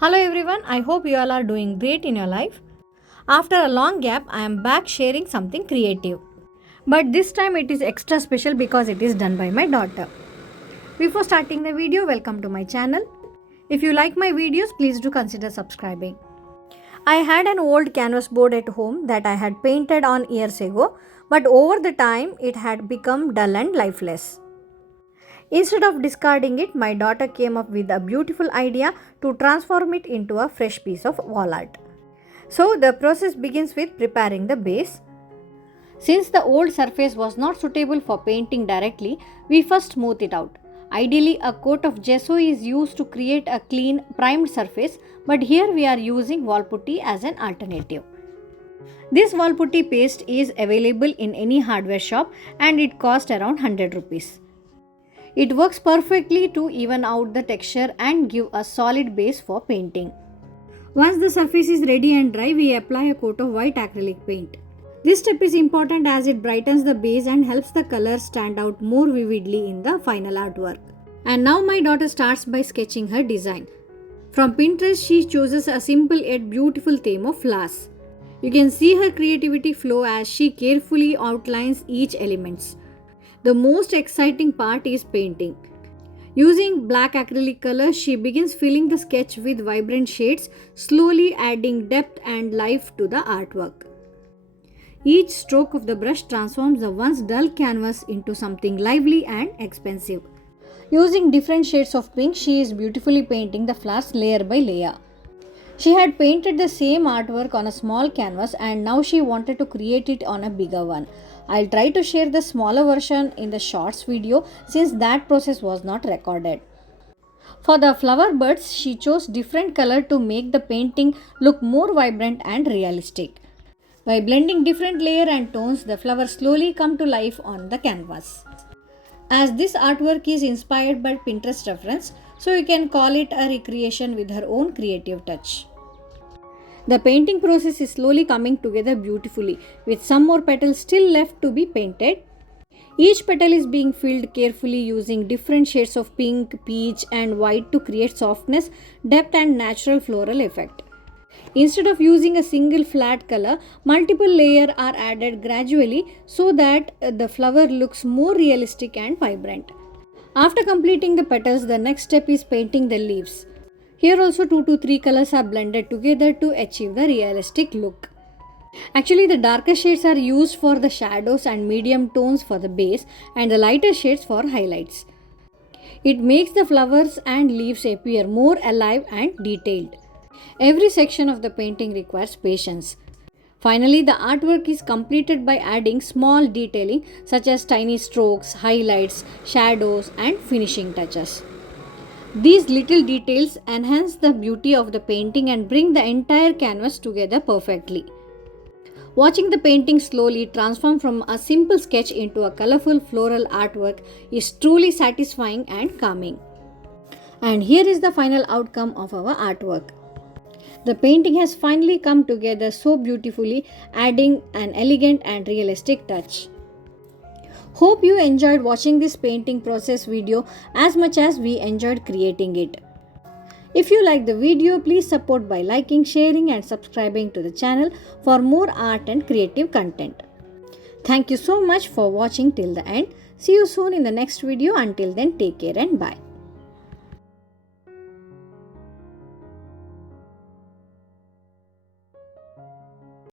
Hello everyone, I hope you all are doing great in your life. After a long gap, I am back sharing something creative. But this time it is extra special because it is done by my daughter. Before starting the video, welcome to my channel. If you like my videos, please do consider subscribing. I had an old canvas board at home that I had painted on years ago, but over the time it had become dull and lifeless. Instead of discarding it, my daughter came up with a beautiful idea to transform it into a fresh piece of wall art. So the process begins with preparing the base. Since the old surface was not suitable for painting directly, we first smooth it out. Ideally, a coat of gesso is used to create a clean, primed surface, but here we are using wall putty as an alternative. This wall putty paste is available in any hardware shop and it costs around 100 rupees. It works perfectly to even out the texture and give a solid base for painting. Once the surface is ready and dry, we apply a coat of white acrylic paint. This step is important as it brightens the base and helps the colors stand out more vividly in the final artwork. And now my daughter starts by sketching her design. From Pinterest, she chooses a simple yet beautiful theme of flowers. You can see her creativity flow as she carefully outlines each element. The most exciting part is painting. Using black acrylic color, she begins filling the sketch with vibrant shades, slowly adding depth and life to the artwork. Each stroke of the brush transforms the once dull canvas into something lively and expensive. Using different shades of pink, she is beautifully painting the flowers layer by layer. She had painted the same artwork on a small canvas and now she wanted to create it on a bigger one. I'll try to share the smaller version in the shorts video since that process was not recorded. For the flower buds, she chose different color to make the painting look more vibrant and realistic. By blending different layer and tones, the flowers slowly come to life on the canvas. As this artwork is inspired by Pinterest reference, so you can call it a recreation with her own creative touch. The painting process is slowly coming together beautifully, with some more petals still left to be painted. Each petal is being filled carefully using different shades of pink, peach and white to create softness, depth and natural floral effect. Instead of using a single flat color, multiple layers are added gradually so that the flower looks more realistic and vibrant. After completing the petals, the next step is painting the leaves. Here also 2 to 3 colors are blended together to achieve the realistic look. Actually, the darker shades are used for the shadows and medium tones for the base and the lighter shades for highlights. It makes the flowers and leaves appear more alive and detailed. Every section of the painting requires patience. Finally, the artwork is completed by adding small detailing such as tiny strokes, highlights, shadows and finishing touches. These little details enhance the beauty of the painting and bring the entire canvas together perfectly. Watching the painting slowly transform from a simple sketch into a colorful floral artwork is truly satisfying and calming. And here is the final outcome of our artwork. The painting has finally come together so beautifully, adding an elegant and realistic touch. Hope you enjoyed watching this painting process video as much as we enjoyed creating it. If you like the video, please support by liking, sharing and subscribing to the channel for more art and creative content. Thank you so much for watching till the end. See you soon in the next video. Until then, take care and bye.